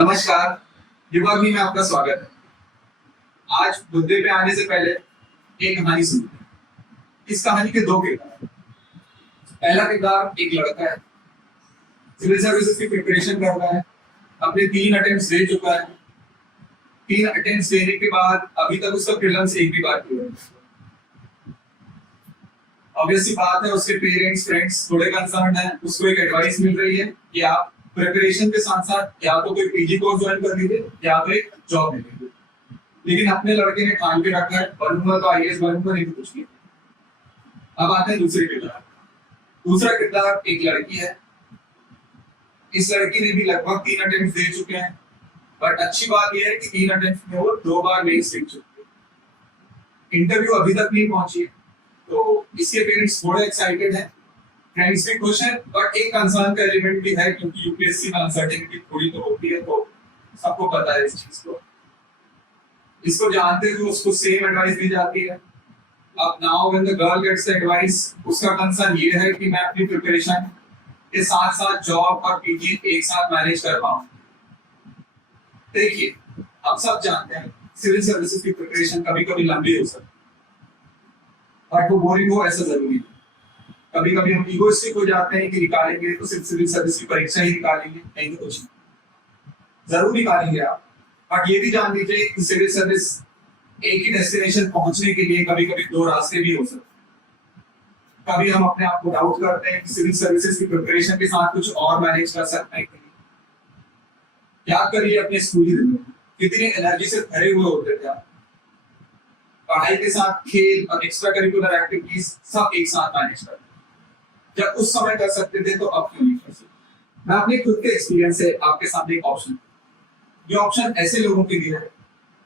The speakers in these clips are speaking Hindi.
नमस्कार, युवाग्नि में आपका स्वागत है। आज मुद्दे पे आने से पहले एक कहानी सुनते हैं। इस कहानी के दो किरदार। पहला किरदार एक लड़का है, सिविल सर्विसेज की प्रिपरेशन कर रहा है, अपने 3 अटेम्प्ट्स दे चुका है। 3 अटेम्प्ट्स देने के बाद अभी तक उसका प्रीलिम्स एक भी बार हुआ है। ऑब्वियस सी बात है, उसके पेरेंट्स फ्रेंड्स थोड़े कंसर्न है। उसको एक एडवाइस मिल रही है कि आप प्रिपरेशन के साथ साथ या तो कोई पीजी कोर्स ज्वाइन कर लीजिए या तो एक जॉब ले लीजिए। लेकिन अपने लड़के ने ठान के रखा है, बनूंगा तो आईएएस बनूंगा, नहीं तो कुछ नहीं। अब आते हैं दूसरे किरदार। दूसरा किरदार एक लड़की है। इस लड़की ने भी लगभग 3 अटेम्प्ट दे चुके हैं, बट अच्छी बात यह है कि 3 अटेम्प्ट में वो 2 बार मेंस लिख चुकी है। इंटरव्यू अभी तक नहीं पहुंची है, तो इसके पेरेंट्स थोड़े एक्साइटेड हैं, फ्रेंड्स भी खुश हैं, बट एक कंसर्न का एलिमेंट भी है क्योंकि यूपीएससी में अनसर्टेनिटी थोड़ी तो होती है, तो सबको पता है इस चीज को। इसको जानते हुए उसको सेम एडवाइस दी जाती है। अब now when the girl gets the advice, उसका कंसर्न ये है कि मैं अपनी प्रिपरेशन के साथ साथ जॉब और पीजी एक साथ मैनेज कर पाऊं। देखिए, हम सब जानते हैं सिविल सर्विसेज की प्रिपरेशन कभी कभी लंबी हो सकती है, बट वो बोरिंग हो ऐसा जरूरी है। कभी कभी हम इगोइस्टिक हो जाते हैं कि निकालेंगे तो सिर्फ सिविल सर्विस की परीक्षा ही निकालेंगे, नहीं तो कुछ नहीं। जरूर निकालेंगे आप, बट ये भी जान लीजिए कि सिविल सर्विस एक ही डेस्टिनेशन पहुंचने के लिए कभी कभी 2 रास्ते भी हो सकते हैं। कभी हम अपने आप को डाउट करते हैं कि सिविल सर्विसेज की प्रिपरेशन के साथ कुछ और मैनेज कर सकते हैं कि नहीं। याद करिए अपने स्कूली दिनों में कितनी एनर्जी से भरे हुए होते थे आप। पढ़ाई के साथ खेल और एक्स्ट्रा करिकुलर एक्टिविटीज सब एक साथ मैनेज करते। जब उस समय कर सकते थे तो अब क्यों नहीं कर सकते। मैं अपने खुद के एक्सपीरियंस से आपके सामने एक ऑप्शन, ये ऑप्शन ऐसे लोगों के लिए है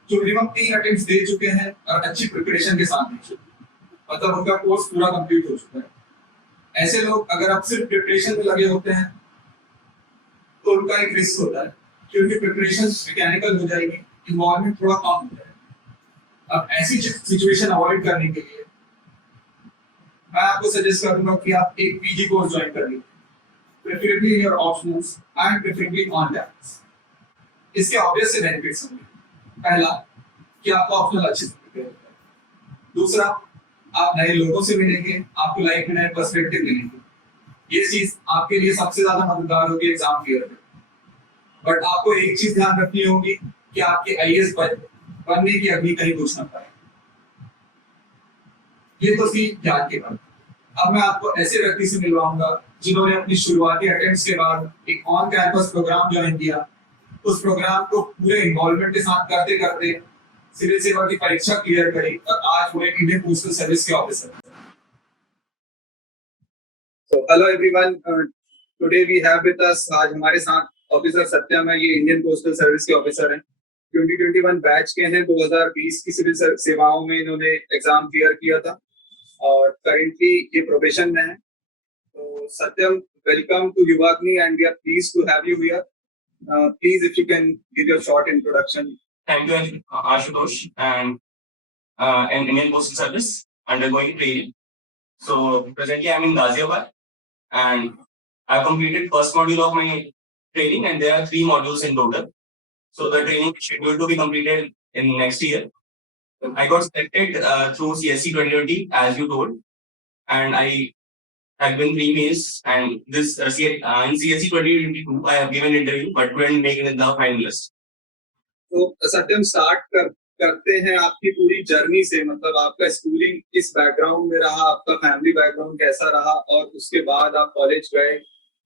जो मिनिमम 3 अटेम्प्ट्स दे चुके हैं और अच्छी प्रिपरेशन के साथ दे चुके हैं, मतलब उनका कोर्स पूरा कंप्लीट हो चुका है। ऐसे लोग अगर अब सिर्फ प्रिपरेशन में लगे होते हैं तो उनका एक रिस्क होता है कि उनकी प्रिपरेशन मैकेनिकल हो जाएगी, इन्वॉल्वमेंट थोड़ा कम हो जाएगा। अब ऐसी सिचुएशन अवॉइड करने के लिए मैं आपको सजेस्ट करूंगा कि आप एक पीजी कोर्स ज्वाइन कर लीजिए, preferably in your optionals and preferably on campus. इसके ऑब्वियस से बेनिफिट्स होंगे। पहला, कि आपका ऑप्शनल अच्छे से प्रिपेयर होता है। दूसरा, आप नए लोगों से मिलेंगे, आपको लाइफ में नए पर्सपेक्टिव मिलेंगे। ये चीज आपके लिए सबसे ज्यादा मददगार होगी एग्जाम क्लियर में। बट आपको एक चीज ध्यान रखनी होगी कि आपके आईएएस बनने की अभी कहीं कुछ ना पाए। ये तो थी ज्ञान की बात। अब मैं आपको ऐसे व्यक्ति से मिलवाऊंगा जिन्होंने अपनी शुरुआती अटेम्प्ट्स के बाद एक ऑन कैंपस प्रोग्राम ज्वाइन किया। उस प्रोग्राम को पूरे इन्वॉल्वमेंट के साथ करते करते सिविल सेवा की परीक्षा क्लियर करी और आज वो एक इंडियन पोस्टल सर्विस के ऑफिसर है। So hello everyone, today we have with us आज हमारे साथ ऑफिसर सत्यम है। ये इंडियन पोस्टल सर्विस के ऑफिसर हैं। 2021 बैच के हैं। 2020 की सिविल सेवाओं में इन्होंने एग्जाम क्लियर किया था और करेंटली ये प्रोबेशन में है। तो Satyam, welcome to Yuvagni and we are pleased to have you here. Please, if you can give your short introduction. Thank you, Ashutosh, and an Indian Postal Service undergoing training. So presently, I'm in Ghaziabad, and I've completed first module of my training, and there are 3 modules in total. So the training is scheduled to be completed in next year. I got selected through CSC 2020, as you told, and I have been 3 meals, and this in CSC 2022, I have given interview, but couldn't make it in the finalist. तो सत्यम, स्टार्ट करते हैं आपकी पूरी जर्नी से। मतलब आपका स्कूलिंग किस बैकग्राउंड में रहा, आपका फैमिली बैकग्राउंड कैसा रहा, और उसके बाद आप कॉलेज गए।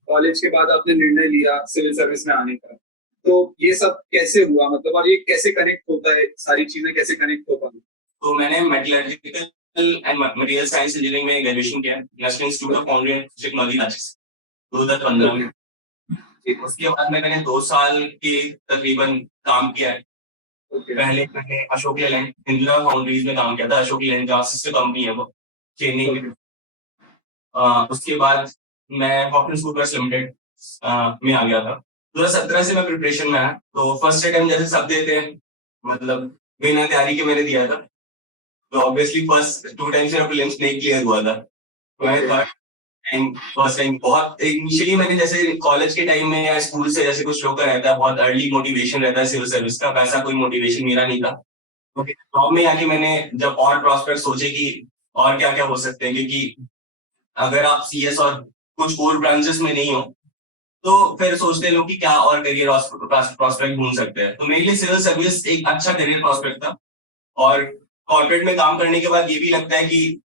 कॉलेज के बाद आपने निर्णय लिया सिविल सर्विस में आने का। तो ये सब कैसे हुआ, मतलब, और ये कैसे कनेक्ट होता है, सारी चीजें कैसे कनेक्ट हो पाई? तो मैंने metallurgical and material science engineering में ग्रेजुएशन किया national institute of foundry and technology Ranchi से 2015 में। उसके बाद मैंने 2 साल के तकरीबन काम किया है। पहले मैंने अशोक लेलैंड इंदिरा फाउंड्रीज में काम किया था। अशोक लेलैंड का सिस्टर कंपनी है वो, चेन्नई में। उसके बाद मैं हॉकिंस कूपर्स लिमिटेड में आ गया था। 2017 से मैं प्रिपरेशन में आया। तो फर्स्ट अटेम्प्ट जैसे सब देते हैं, मतलब बिना तैयारी के मैंने दिया था। तो ऑब्वियसली फर्स्ट 2 टाइम्स मेरा प्रीलिम्स नहीं क्लियर हुआ था। तो मैं टाइम फर्स्ट टाइम बहुत इनिशियली मैंने जैसे कॉलेज के टाइम में या स्कूल से जैसे कुछ लोग का रहता है, बहुत अर्ली मोटिवेशन रहता है सिविल सर्विस का, वैसा कोई मोटिवेशन मेरा नहीं था। ओके, जॉब में आके मैंने जब और प्रॉस्पेक्ट सोचे कि और क्या क्या हो सकते हैं, क्योंकि अगर आप सीएस और कुछ और ब्रांचेस में नहीं हो तो फिर सोचते हैं लोग कि क्या और करियर प्रॉस्पेक्ट ढूंढ सकते हैं। तो मेरे लिए सिविल सर्विस एक अच्छा करियर प्रॉस्पेक्ट था। और कॉर्पोरेट में काम करने के बाद ये भी लगता है कि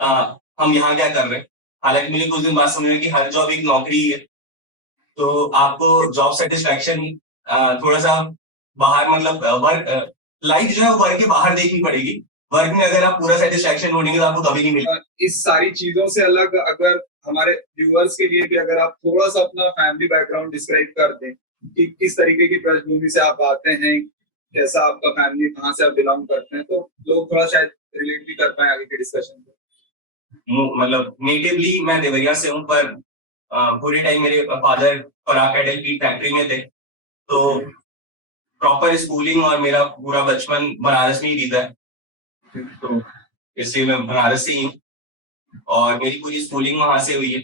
हम यहाँ क्या कर रहे हैं। हालांकि मुझे कुछ दिन बाद समझ में कि हर जॉब एक नौकरी है, तो आपको जॉब सेटिस्फैक्शन थोड़ा सा बाहर, मतलब वर्क लाइफ जो है वो वर्क के बाहर देखनी पड़ेगी। वर्क में अगर आप पूरा सेटिस्फैक्शन ढूंढेंगे तो आपको कभी नहीं मिलेगा। इस सारी चीजों से अलग अगर हमारे व्यूअर्स के लिए भी अगर आप थोड़ा सा अपना फैमिली बैकग्राउंड डिस्क्राइब कर दें कि किस तरीके की पृष्ठभूमि से आप आते हैं, कैसा आपका फैमिली, कहाँ से आप बिलोंग करते हैं, तो लोग थोड़ा शायद रिलेट भी कर पाए आगे के डिस्कशन में। मतलब नेटिवली मैं देवरिया से हूँ, पर पूरे टाइम मेरे फादर पराग कैटल की फैक्ट्री में थे, तो प्रॉपर स्कूलिंग और मेरा पूरा बचपन बनारस में ही बीता है, तो इसलिए मैं बनारस से ही हूँ और मेरी पूरी स्कूलिंग वहां से हुई है।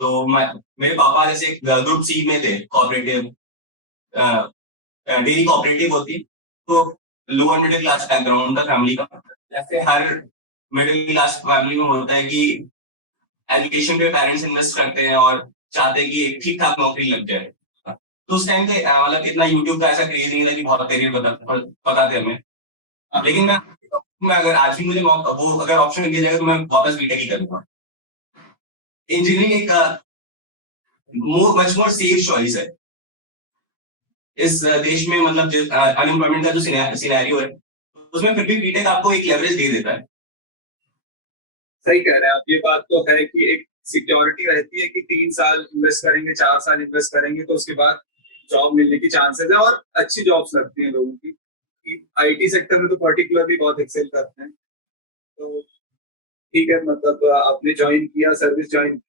तो मेरे पापा जैसे ग्रुप सी में थे, कॉपरेटिव डेयरी कॉपरेटिव होती है, तो लोअर मिडिल क्लास बैकग्राउंड था फैमिली का। जैसे हर मिडिल क्लास फैमिली में होता है कि एजुकेशन पे पेरेंट्स इन्वेस्ट करते हैं और चाहते हैं कि एक ठीक ठाक नौकरी लग जाए। तो उस टाइम पे मतलब इतना यूट्यूब का ऐसा क्रेज नहीं था कि बहुत करियर बताते हमें। लेकिन मैं अगर आज भी मुझे वो अगर ऑप्शन दिया जाएगा तो मैं वापस बीटेक ही करूंगा। इंजीनियरिंग एक मच मोर सेफ चॉइस है इस देश में, मतलब अनएम्प्लॉयमेंट का जो सिनेरियो है उसमें फिर भी बीटेक आपको एक लेवरेज दे देता है। सही कह रहे हैं आप, ये बात तो है कि एक सिक्योरिटी रहती है कि 3 साल इन्वेस्ट करेंगे, 4 साल इन्वेस्ट करेंगे तो उसके बाद जॉब मिलने की चांसेस है और अच्छी जॉब्स लगती हैं लोगों की। आईटी सेक्टर में तो पर्टिकुलरली बहुत एक्सेल करते हैं। तो ठीक है, मतलब आपने ज्वाइन किया, सर्विस ज्वाइन,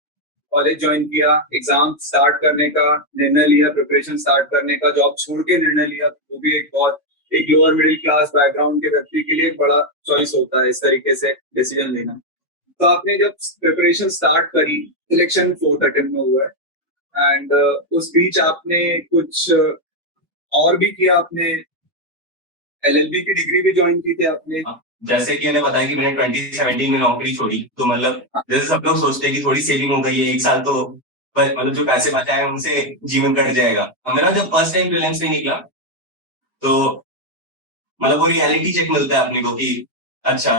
कॉलेज ज्वाइन किया, एग्जाम स्टार्ट करने का निर्णय लिया, प्रिपरेशन स्टार्ट करने का, जॉब छोड़ के निर्णय लिया, वो भी एक बहुत, एक लोअर मिडिल क्लास बैकग्राउंड के व्यक्ति के लिए एक बड़ा चॉइस होता है इस तरीके से डिसीजन लेना। तो आपने जब प्रिपरेशन स्टार्ट करी, सिलेक्शन 4th अटेम्प्ट में हुआ है, एंड उस बीच आपने कुछ और भी किया, आपने एलएलबी की डिग्री भी ज्वाइन की थी आपने। जैसे कि मैंने बताया कि मैंने 2017 में नौकरी छोड़ी, तो मतलब जैसे सब लोग सोचते हैं कि थोड़ी सेविंग हो गई है, एक साल तो मतलब जो पैसे बचाए हैं उनसे जीवन कट जाएगा। मेरा जब फर्स्ट टाइम प्रीलिम्स में निकला तो मतलब वो रियलिटी चेक मिलता है अपने को कि अच्छा,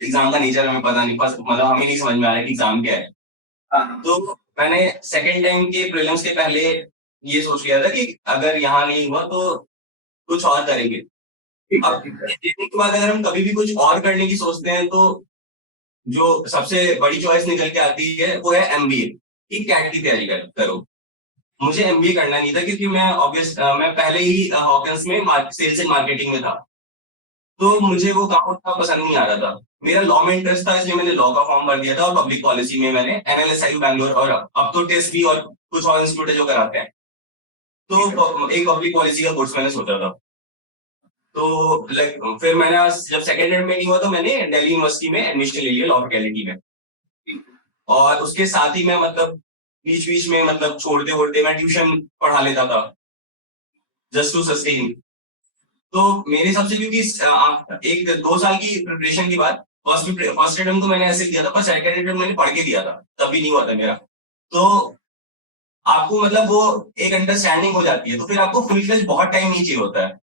एग्जाम का नेचर हमें पता नहीं, मतलब हमें नहीं समझ में आ रहा है कि एग्जाम क्या है। तो मैंने सेकेंड टाइम के प्रीलिम्स के पहले ये सोच लिया था कि अगर यहाँ नहीं हुआ तो कुछ और करेंगे। अब देखने के बाद अगर हम कभी भी कुछ और करने की सोचते हैं तो जो सबसे बड़ी चॉइस निकल के आती है वो है एमबीए, कि कैट की तैयारी करो। मुझे एमबीए करना नहीं था क्योंकि मैं पहले ही हॉकिंस में सेल्स एंड मार्केटिंग में था, तो मुझे वो काम उतना पसंद नहीं आ रहा था। मेरा लॉ में इंटरेस्ट था, इसलिए मैंने लॉ का फॉर्म भर दिया था और पब्लिक पॉलिसी में मैंने एनएलएसआई बैंगलोर और अब तो टेस्ट भी और कुछ और इंस्टीट्यूट है जो कराते हैं, तो एक पब्लिक पॉलिसी का कोर्स मैंने सोचा था। तो लाइक फिर मैंने जब सेकेंड ईयर में नहीं हुआ तो मैंने दिल्ली यूनिवर्सिटी में एडमिशन ले लिया लॉ फैकल्टी में। और उसके साथ ही मैं मतलब बीच बीच में मतलब छोड़ते छोड़ते मैं ट्यूशन पढ़ा लेता था जस्ट टू सस्टेन। तो मेरे हिसाब से क्योंकि एक 2 साल की प्रिपरेशन के बाद फर्स्ट अटेम्प्ट तो मैंने ऐसे किया था, पर सेकंड अटेम्प्ट मैंने पढ़ के दिया था, तब भी नहीं हुआ था मेरा। तो आपको मतलब वो एक अंडरस्टैंडिंग हो जाती है, तो फिर आपको फुल फ्लेज बहुत टाइम नहीं चाहिए होता है।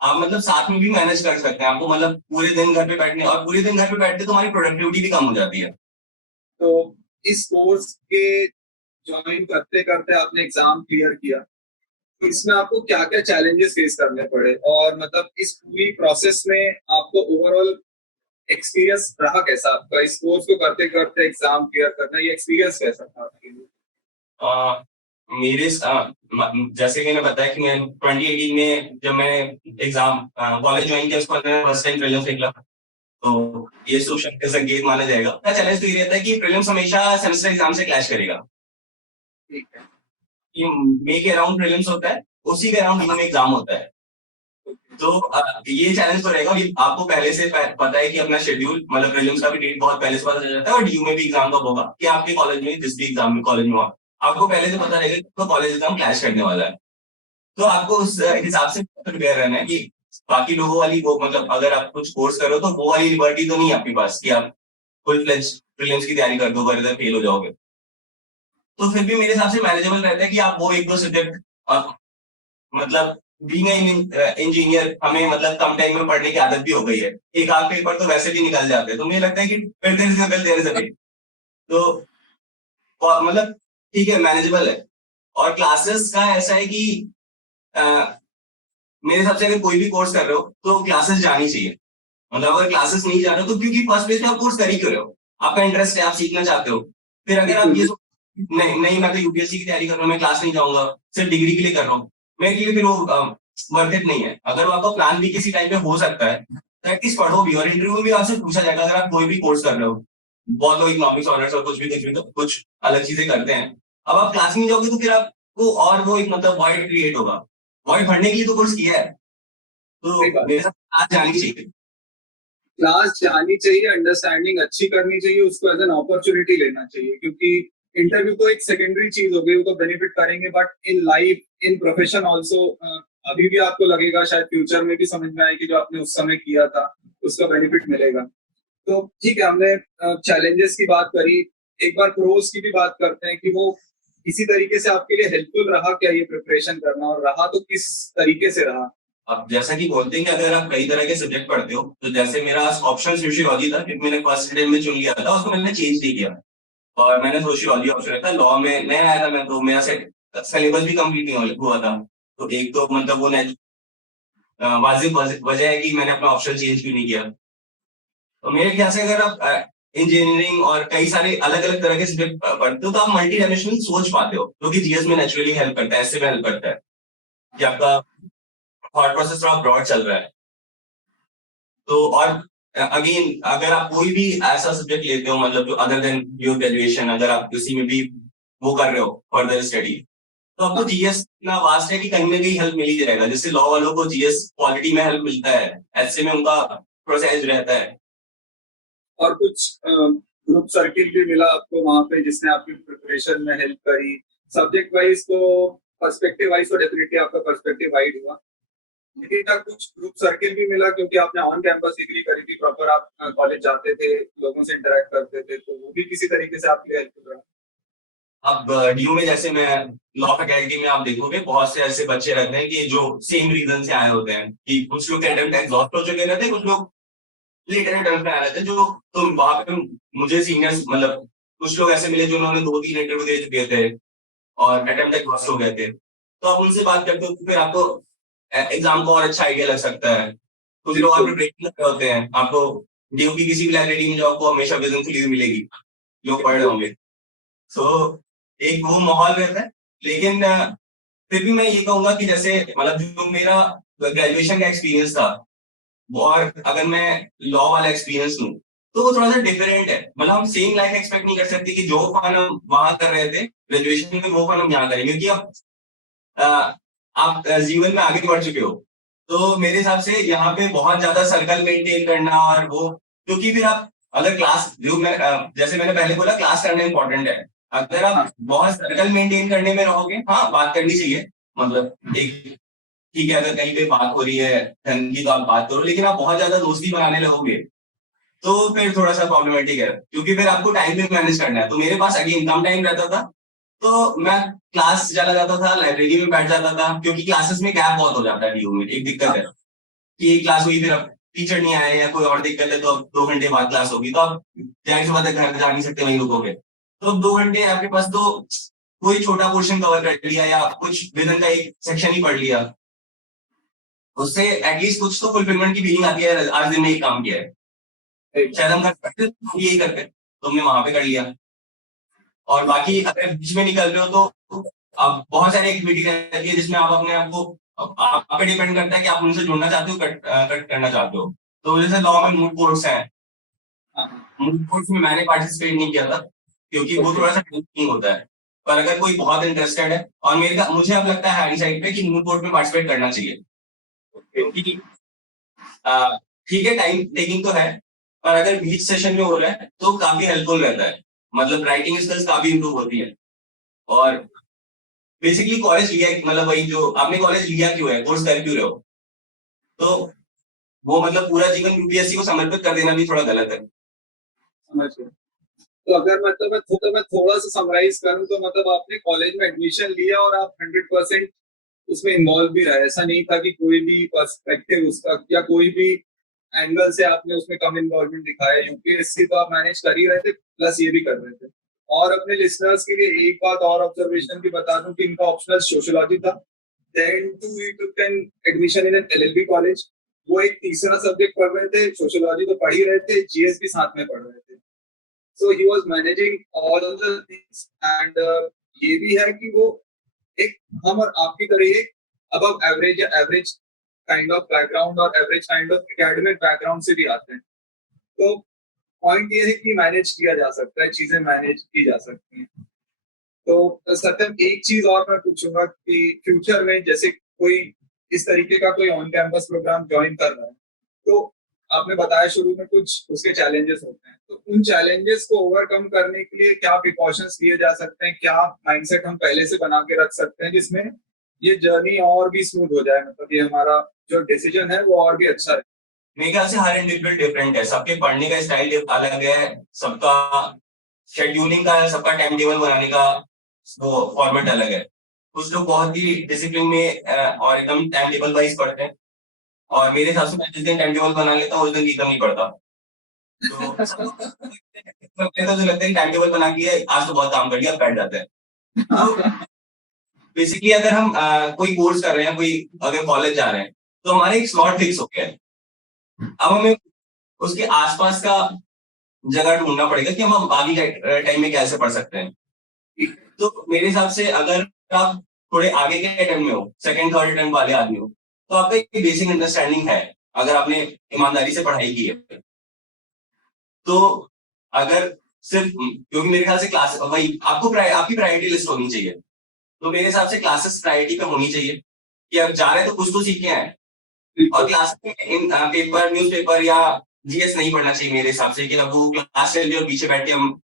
आप मतलब साथ में भी मैनेज कर सकते हैं, आपको मतलब पूरे दिन घर पे बैठने, और पूरे दिन घर पे बैठते तो हमारी प्रोडक्टिविटी भी कम हो जाती है। तो इस कोर्स के ज्वाइन करते करते आपने एग्जाम क्लियर किया, तो इसमें आपको क्या क्या चैलेंजेस फेस करने पड़े, और मतलब इस पूरी प्रोसेस में आपको ओवरऑल एक्सपीरियंस रहा कैसा आपका, इस कोर्स को करते करते एग्जाम क्लियर करना, ये एक्सपीरियंस कैसा था आपके लिए? मेरे जैसे कि मैंने बताया कि मैं 2018 में जब मैं एग्जाम कॉलेज ज्वाइन किया उसके बाद मैंने फर्स्ट टाइम प्रीलिम्स निकला, तो ये सोशल का संकेत माना जाएगा। चैलेंज तो ये रहता है कि प्रीलिम्स हमेशा सेमेस्टर एग्जाम से क्लैश करेगा। ठीक है, कि मई के अराउंड प्रीलिम्स होता है, उसी के अराउंड जून में एग्जाम होता है। तो ये चैलेंज तो रहेगा कि आपको पहले से पता है कि अपना शेड्यूल मतलब प्रीलिम्स का भी डेट बहुत पहले से पता चल जाता है और डीयू में भी एग्जाम कब होगा कि आपके कॉलेज में जिस भी एग्जाम में कॉलेज में हो आपको पहले से पता रहेगा कि आपका कॉलेज एग्जाम क्लैश करने वाला है। तो आपको उस हिसाब से प्रिपेयर रहना है कि बाकी लोगों वाली वो मतलब अगर आप कुछ कोर्स करो तो वो वाली लिबर्टी तो नहीं है आपके पास कि आप फुल फ्लेज प्रीलिम्स की तैयारी कर दो अगर फेल हो जाओगे। तो फिर भी मेरे हिसाब से मैनेजेबल रहता है कि आप वो एक दो सब्जेक्ट मतलब बीइंग इंजीनियर हमें मतलब कम टाइम में पढ़ने की आदत भी हो गई है। एक आध पेपर तो वैसे भी निकल जाते हैं तो मुझे लगता है कि फिर देर इज तो मतलब ठीक है मैनेजेबल है। और क्लासेस का ऐसा है कि अ, मेरे हिसाब से अगर कोई भी कोर्स कर रहे हो तो क्लासेस जानी चाहिए। मतलब अगर क्लासेस नहीं जा रहे हो तो क्योंकि फर्स्ट प्लेस में आप कोर्स कर ही क्यों रहे हो, आपका इंटरेस्ट है आप सीखना चाहते हो। फिर अगर आप ये नहीं नहीं मैं तो यूपीएससी की तैयारी कर रहा हूँ मैं क्लास नहीं जाऊंगा सिर्फ डिग्री के लिए कर रहा हूँ मेरे लिए फिर वो वर्थ इट नहीं है। अगर वो आपका प्लान भी किसी टाइम पे हो सकता है तो एटलीस्ट पढ़ो भी और इंटरव्यू में भी आपसे पूछा जाएगा अगर आप कोई भी कोर्स कर रहे हो। बहुत लोग इकोनॉमिक्स ऑनर्स और कुछ भी तो कुछ अलग चीजें करते हैं। अब आप क्लास में जाओगे तो फिर आपको और वो एक मतलब वॉइड क्रिएट होगा। वॉइड भरने के लिए तो कोर्स किया है तो मेरे साथ क्लास जानी चाहिए। क्लास जानी चाहिए, अंडरस्टैंडिंग अच्छी करनी चाहिए, उसको एज एन अपॉर्चुनिटी लेना चाहिए, क्योंकि इंटरव्यू तो एक सेकेंडरी चीज हो गई, वो तो बेनिफिट करेंगे, but in life in profession also अभी भी आपको लगेगा, शायद फ्यूचर में भी समझ में आए कि जो आपने उस समय किया था उसका बेनिफिट मिलेगा। तो ठीक है, हमने चैलेंजेस की बात करी, एक बार प्रोज की भी बात करते हैं कि वो किसी तरीके से आपके लिए हेल्पफुल रहा क्या ये प्रिपरेशन करना, और रहा तो किस तरीके से रहा। अब जैसा कि बोलते हैं कि अगर आप कई तरह के सब्जेक्ट पढ़ते हो तो जैसे मेरा ऑप्शन सोशियोलॉजी था क्योंकि मैंने फर्स्ट अटेम्प्ट में चुन लिया था उसको मैंने चेंज नहीं किया और मैंने सोशियोलॉजी ऑप्शन रखा। लॉ में नया आया था मैं तो मेरा सिलेबस भी कंप्लीट नहीं हुआ था तो एक तो मतलब वो वाजिब वजह है कि मैंने अपना ऑप्शन चेंज भी नहीं किया। तो मेरे ख्याल से अगर आप इंजीनियरिंग और कई सारे अलग अलग तरह के सब्जेक्ट पढ़ते हो तो आप मल्टी डायमेंशनल सोच पाते हो जो कि जीएस में नेचुरली हेल्प करता है ऐसे में हेल्प करता है कि आपका थॉट प्रोसेस थोड़ा ब्रॉड चल रहा है। तो और अगेन अगर आप कोई भी ऐसा सब्जेक्ट लेते हो मतलब जो अदर देन योर ग्रेजुएशन अगर आप किसी में भी वो कर रहे हो फर्दर स्टडी तो आपको जीएस इतना वास्ट है कि कहीं ना कहीं हेल्प मिल ही जाएगा। जैसे लॉ वालों को जीएस क्वालिटी में हेल्प मिलता है ऐसे में उनका प्रोसेस रहता है। और कुछ ग्रुप सर्किल भी मिला आपको वहां पे जिसने आपकी प्रिपरेशन में हेल्प करी, सब्जेक्ट वाइज तो पर्सपेक्टिव वाइज तो डेफिनेटली आपका पर्सपेक्टिव वाइड हुआ, लेकिन क्या कुछ ग्रुप सर्किल भी मिला क्योंकि आपने ऑन कैंपस डिग्री करी थी, प्रॉपर आप कॉलेज जाते थे, लोगों से इंटरेक्ट करते थे, तो वो भी किसी तरीके से आपके लिए हेल्पफुल रहा। अब डीयू में जैसे मैं लॉ फैकल्टी में आप देखोगे बहुत से ऐसे बच्चे रहते हैं कि जो सेम रीजन से आए होते हैं कि कुछ लोग अटेम्प्ट एग्जॉस्ट हो चुके रहते हैं कुछ लोग लेटर अटेम्प्ट में आ रहे थे जो तो वहां पे मुझे सीनियर्स मतलब कुछ लोग ऐसे मिले जो उन्होंने 2-3 इंटरव्यू दे चुके थे और अटेम्प्ट एग्जॉस्ट हो गए थे। तो आप उनसे बात करते हो तो फिर आपको एग्जाम को और अच्छा आइडिया लग सकता है। कुछ लोग आपको ट्रेनिंग कर रहे होते हैं आपको डीयू की किसी भी लाइब्रेरी में जो आपको हमेशा विजन खुली मिलेगी लोग पढ़ रहे होंगे। तो एक वो माहौल रहता है। लेकिन फिर भी मैं ये कहूंगा कि जैसे मतलब जो मेरा ग्रेजुएशन का एक्सपीरियंस था वो और अगर मैं लॉ वाला एक्सपीरियंस लूं तो वो थोड़ा सा डिफरेंट है। मतलब हम सेम लाइफ एक्सपेक्ट नहीं कर सकते कि जो फन हम वहां कर रहे थे ग्रेजुएशन में वो फन हम यहाँ करेंगे क्योंकि अब अ, आप जीवन में आगे बढ़ चुके हो। तो मेरे हिसाब से यहाँ पे बहुत ज्यादा सर्कल मेंटेन करना और वो क्योंकि फिर आप अगर क्लास जो मैं जैसे मैंने पहले बोला क्लास करना इंपॉर्टेंट है। अगर आप बहुत सर्कल मेंटेन करने में रहोगे हाँ बात करनी चाहिए मतलब एक ठीक है अगर कहीं पे बात हो रही है ढंग की तो आप बात करो लेकिन आप बहुत ज्यादा दोस्ती बनाने लगोगे तो फिर थोड़ा सा प्रॉब्लमेटिक है क्योंकि फिर आपको टाइम भी मैनेज करना है। तो मेरे पास अगेन कम टाइम रहता था तो मैं क्लास चला जाता था लाइब्रेरी में बैठ जाता था क्योंकि क्लासेस में गैप बहुत हो जाता है डीयू में। एक दिक्कत है कि एक क्लास हुई फिर अब टीचर नहीं आए या कोई और दिक्कत है तो अब 2 घंटे बाद क्लास होगी तो आप जाहिर सी बात है घर जा नहीं सकते वहीं रुकोगे। तो अब 2 घंटे आपके पास तो कोई छोटा पोर्शन कवर कर लिया या कुछ विजन का एक सेक्शन ही पढ़ लिया उससे एटलीस्ट कुछ तो फुलफिलमेंट की फीलिंग आती है आज दिन में एक काम किया है शायद हम कर सकते यही करते तुमने वहां पे कर लिया। और बाकी अगर बीच में निकल रहे हो तो अब बहुत सारी एक्टिविटी रहती है जिसमें आप अपने आप को आप पे डिपेंड करता है कि आप उनसे जुड़ना चाहते हो कट करना चाहते हो। तो जैसे लॉ में मूड कोर्ट्स हैं मूड कोर्ट्स में मैंने पार्टिसिपेट नहीं किया था क्योंकि वो थोड़ा सा टेंसिंग होता है। पर अगर कोई बहुत इंटरेस्टेड है और मेरे का मुझे अब लगता है हाइंड साइड पे कि मूड कोर्ट में पार्टिसिपेट करना चाहिए क्योंकि ठीक है टाइम टेकिंग तो है, पर अगर बीच सेशन में हो रहा है तो काफी हेल्पफुल रहता है, मतलब राइटिंग स्किल्स काफी इंप्रूव होती है। और बेसिकली कॉलेज लिया मतलब वही जो आपने कॉलेज लिया क्यों है, कोर्स कर क्यों रहे हो, तो वो मतलब पूरा जीवन यूपीएससी को समर्पित कर देना भी थोड़ा गलत है। समझ गया। तो अगर मैं थोड़ा सा समराइज करूं तो मतलब आपने कॉलेज में एडमिशन लिया और आप 100% उसमें इन्वॉल्व भी रहे, ऐसा नहीं था कि कोई भी पर्सपेक्टिव उसका या कोई भी एंगल से आपने उसमें कम इन्वॉल्वमेंट दिखाया, यूपीएससी तो आप मैनेज कर ही रहे थे प्लस ये भी कर रहे थे। और अपने लिसनर्स के लिए एक बात और ऑब्जर्वेशन भी बता दूं कि इनका ऑप्शनल सोशियोलॉजी था, then to you took an admission in an LLB college. वो एक तीसरा सब्जेक्ट पढ़ रहे थे, सोशियोलॉजी तो पढ़ ही रहे थे, जीएस भी साथ में पढ़ रहे थे। So he was managing all the things and ये भी है कि वो एक हम और आपकी तरह एक अबव एवरेज या एवरेज काइंड ऑफ बैकग्राउंड और average kind of academic background से भी आते हैं। तो पॉइंट ये है कि मैनेज किया जा सकता है, चीजें मैनेज की जा सकती हैं। तो सत्यम एक चीज और मैं पूछूंगा कि फ्यूचर में जैसे कोई इस तरीके का कोई ऑन कैंपस प्रोग्राम ज्वाइन कर रहा है, तो आपने बताया शुरू में कुछ उसके चैलेंजेस होते हैं, तो उन चैलेंजेस को ओवरकम करने के लिए क्या प्रिकॉशंस लिए जा सकते हैं, क्या माइंडसेट हम पहले से बना के रख सकते हैं जिसमें ये जर्नी और भी स्मूथ हो जाए, मतलब ये हमारा जो डिसीजन है वो और भी अच्छा रहे। मेरे ख्याल से हर इंडिविजुअल डिफरेंट है, सबके पढ़ने का स्टाइल अलग है, सबका शेड्यूलिंग का, सबका टाइम टेबल बनाने का वो फॉर्मेट अलग है। कुछ लोग बहुत ही डिसिप्लिन में और एकदम टाइम टेबल वाइज पढ़ते हैं, और मेरे हिसाब से मैं जिस दिन टाइम टेबल बना लेता हूँ उस दिन एकदम नहीं पढ़ता। तो तो लगता है टाइम टेबल बना के आज तो बहुत काम कर लिया, बैठ जाते हैं। तो बेसिकली अगर हम कोई कोर्स कर रहे हैं, कोई अगर कॉलेज जा रहे हैं, तो हमारे एक स्लॉट फिक्स हो गया है। अब हमें उसके आसपास का जगह ढूंढना पड़ेगा कि हम आगे टाइम में कैसे पढ़ सकते हैं। तो मेरे हिसाब से अगर आप थोड़े आगे के टाइम में हो, सेकंड थर्ड टाइम वाले आदमी हो, तो आपका एक बेसिक अंडरस्टैंडिंग है, अगर आपने ईमानदारी से पढ़ाई की है तो। अगर सिर्फ क्योंकि मेरे ख्याल से क्लास वही आपको आपकी प्रायोरिटी लिस्ट होनी चाहिए, तो मेरे हिसाब से क्लासेस प्रायोरिटी पे होनी चाहिए कि अब जा रहे हैं तो कुछ तो सीख के आए। और क्लास में इन पेपर न्यूज़पेपर या जीएस नहीं पढ़ना चाहिए मेरे हिसाब से, कि अब वो क्लास चल रही है और पीछे बैठ के हम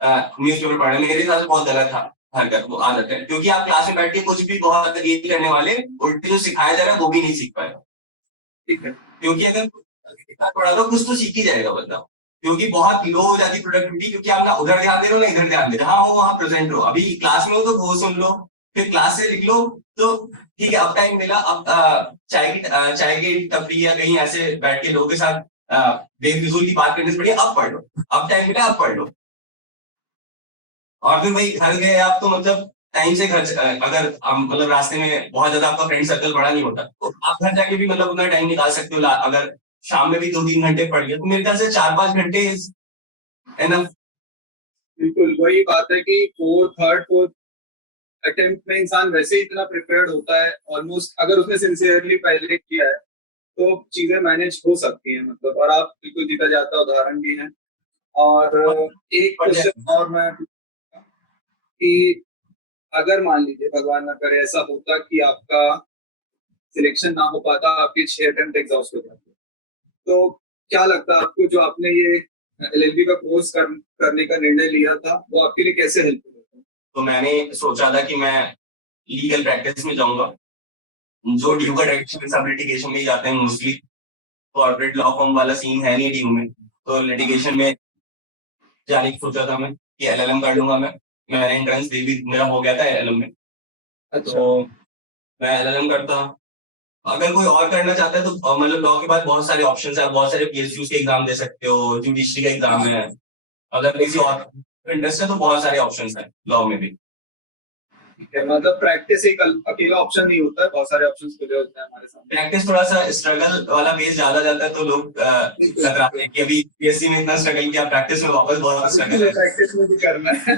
न्यूज़पेपर पढ़ रहे हैं, मेरे हिसाब से बहुत गलत था हरकत, वो आदत है, क्योंकि आप क्लास में बैठ के कुछ भी बहुत ये नहीं करने वाले, उल्टे जो सिखाया जा रहा है वो भी नहीं सीख पाए। ठीक है, क्योंकि अगर कितना पढ़ा लो कुछ तो सीख ही जाएगा बंदा, क्योंकि बहुत लो हो जाती प्रोडक्टिविटी, क्योंकि आप ना उधर ध्यान दे रहे हो ना इधर ध्यान दे रहे हो। हाँ हो वहां प्रेजेंट रहो, अभी क्लास में हो तो वो सुन लो, फिर क्लास से लिख लो, तो ठीक है अब टाइम मिला, अब चाय की टपरी या कहीं ऐसे बैठ के लोगों के साथ बेफिजूल की बात करने से बढ़िया अब पढ़ लो, अब टाइम मिला अब पढ़ लो। और फिर भाई घर गए आप तो मतलब टाइम से घर अगर मतलब रास्ते में बहुत ज्यादा आपका फ्रेंड सर्कल बड़ा नहीं होता, तो आप घर जाके भी मतलब उतना टाइम निकाल सकते हो, अगर शाम में भी 2-3 घंटे पढ़ लिया तो मेरे ख्याल से 4-5 घंटे इज एनफ। बिल्कुल वही बात है कि फोर्थ अटेम्प्ट में इंसान वैसे ही इतना प्रिपेयर्ड होता है ऑलमोस्ट, अगर उसने सिंसियरली पहले किया है तो चीजें मैनेज हो सकती हैं, मतलब। और आप बिल्कुल जीता जाता उदाहरण भी हैं। और एक पढ़ क्वेश्चन जाए। और मैं कि अगर मान लीजिए भगवान ना करे ऐसा होता कि आपका सिलेक्शन ना हो पाता, आपके 6 अटेम्प्ट एग्जॉस्ट हो जाते, तो क्या लगता है आपको जो आपने ये एलएलबी का कोर्स करने का निर्णय लिया था वो आपके लिए कैसे हेल्पफुल होता? तो मैंने सोचा था कि मैं लीगल प्रैक्टिस में जाऊंगा, जो ड्यू का डायरेक्शन सब लिटिगेशन में ही जाते हैं मोस्टली, कॉर्पोरेट लॉ फॉर्म वाला सीन है नहीं ड्यू में, तो लिटिगेशन में जाने की सोचा था मैं कि एलएलएम कर लूंगा मैं। मैंने एंट्रेंस दे भी, मेरा हो गया था एलएलएम में, अच्छा। तो मैं एलएलएम करता। अगर कोई और करना चाहता है तो मतलब लॉ के बाद बहुत सारे ऑप्शंस है, बहुत सारे पीएसयूज के एग्जाम दे सकते हो, जुडिशरी का एग्जाम है, अगर किसी और इंटरेस्ट है तो बहुत सारे ऑप्शंस है लॉ में भी। ठीक है, मतलब प्रैक्टिस एक अकेला ऑप्शन नहीं होता है, बहुत सारे ऑप्शंस खुले होते हैं हमारे सामने। प्रैक्टिस थोड़ा सा स्ट्रगल वाला बेस ज्यादा जाता है, तो लोग कतराते हैं कि अभी पीएससी में इतना स्ट्रगल किया, प्रैक्टिस में वापस बहुत स्ट्रगल है। प्रैक्टिस में भी करना है।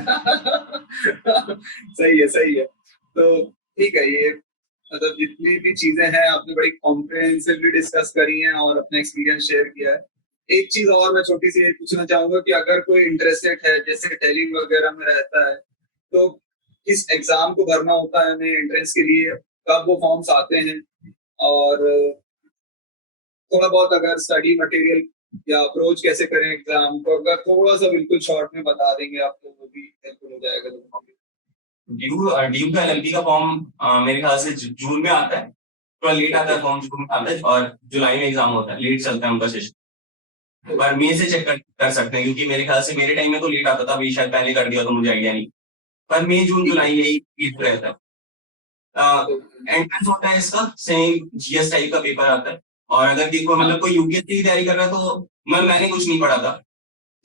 सही है, सही है। तो ठीक है, ये मतलब जितनी भी चीजें हैं आपने बड़ी कॉम्प्रिहेंसिवली डिस्कस करी हैं और अपना एक्सपीरियंस शेयर किया है। एक चीज और मैं छोटी सी पूछना चाहूंगा कि अगर कोई इंटरेस्टेड है जैसे टेलिंग वगैरह में रहता है, तो किस एग्जाम को भरना होता है हमें एंट्रेंस के लिए, कब वो फॉर्म्स आते हैं, और थोड़ा बहुत अगर स्टडी मटेरियल या अप्रोच कैसे करें एग्जाम को, अगर थोड़ा सा बिल्कुल शॉर्ट में बता देंगे आपको, वो भी हेल्पफुल हो जाएगा लोगों के लिए। ड्यू का एलएलबी का फॉर्म मेरे ख्याल से जून में आता है, थोड़ा लेट आता है फॉर्म, जून में आता है और जुलाई में एग्जाम होता है, लेट चलता है उनका सेशन। पर मई से चेक कर सकते हैं, क्योंकि मेरे ख्याल से मेरे टाइम में तो लेट आता था, अभी शायद पहले कर दिया तो मुझे आइडिया नहीं, पर मई जून जुलाई यही ईद रहता है। एंट्रेंस होता है इसका सेम जीएस टाइप का पेपर आता है, और अगर देखो मतलब कोई यूपीएससी की तैयारी कर रहा है तो मैंने कुछ नहीं पढ़ा था,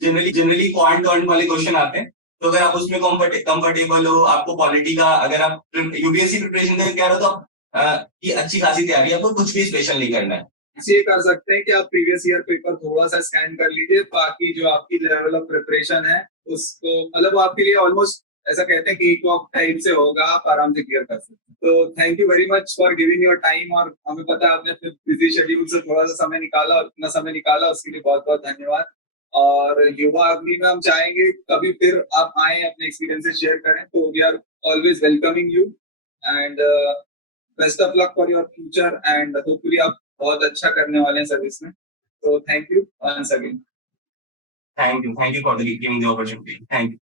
जनरली क्वांट वाले क्वेश्चन आते हैं, तो अगर आप उसमें कंफर्टेबल हो, आपको पॉलिटी का, अगर आप यूपीएससी प्रिपरेशन का क्या रहे हो तो ये अच्छी खासी तैयारी है, आपको कुछ भी स्पेशल नहीं करना है। ये कर सकते हैं कि आप प्रीवियस ईयर पेपर थोड़ा सा स्कैन कर लीजिए, बाकी जो आपकी लेवल ऑफ प्रिपरेशन है उसको, मतलब वो आपके लिए ऑलमोस्ट ऐसा कहते हैं कि एक वॉक टाइप से होगा, आप आराम से क्लियर कर सकते हैं। तो thank you very much for giving your time, और हमें पता है आपने अपने बिजी शेड्यूल से थोड़ा सा समय निकाला, और इतना समय निकाला उसके लिए बहुत बहुत धन्यवाद। और युवा अग्नि में हम चाहेंगे कभी फिर आप आए, अपने एक्सपीरियंसेस शेयर करें, तो we are always welcoming you, and best of luck for your future, and hopefully आप बहुत अच्छा करने वाले हैं सर्विस में। तो thank you once again. Thank you for giving the opportunity, thank you.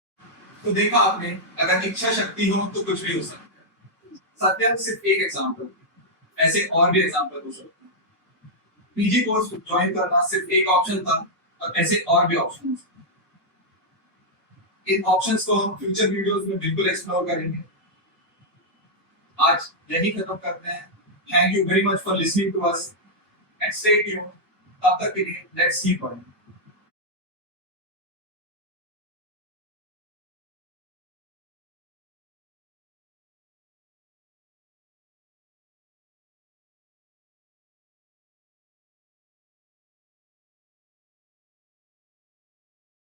तो देखा आपने, अगर इच्छा शक्ति हो तो कुछ भी हो सकता है। सत्यम सिर्फ एक एग्जाम्पल, ऐसे और भी एग्जाम्पल हो सकते हैं। पीजी कोर्स ज्वाइन करना सिर्फ एक ऑप्शन था, और ऐसे और भी ऑप्शन हो सकते हैं। इन ऑप्शंस को हम फ्यूचर वीडियोस में बिल्कुल एक्सप्लोर करेंगे। आज यही खत्म करते हैं। Thank you very much for listening to us and stay tuned. तब तक के लिए लेट्स कीप रनिंग।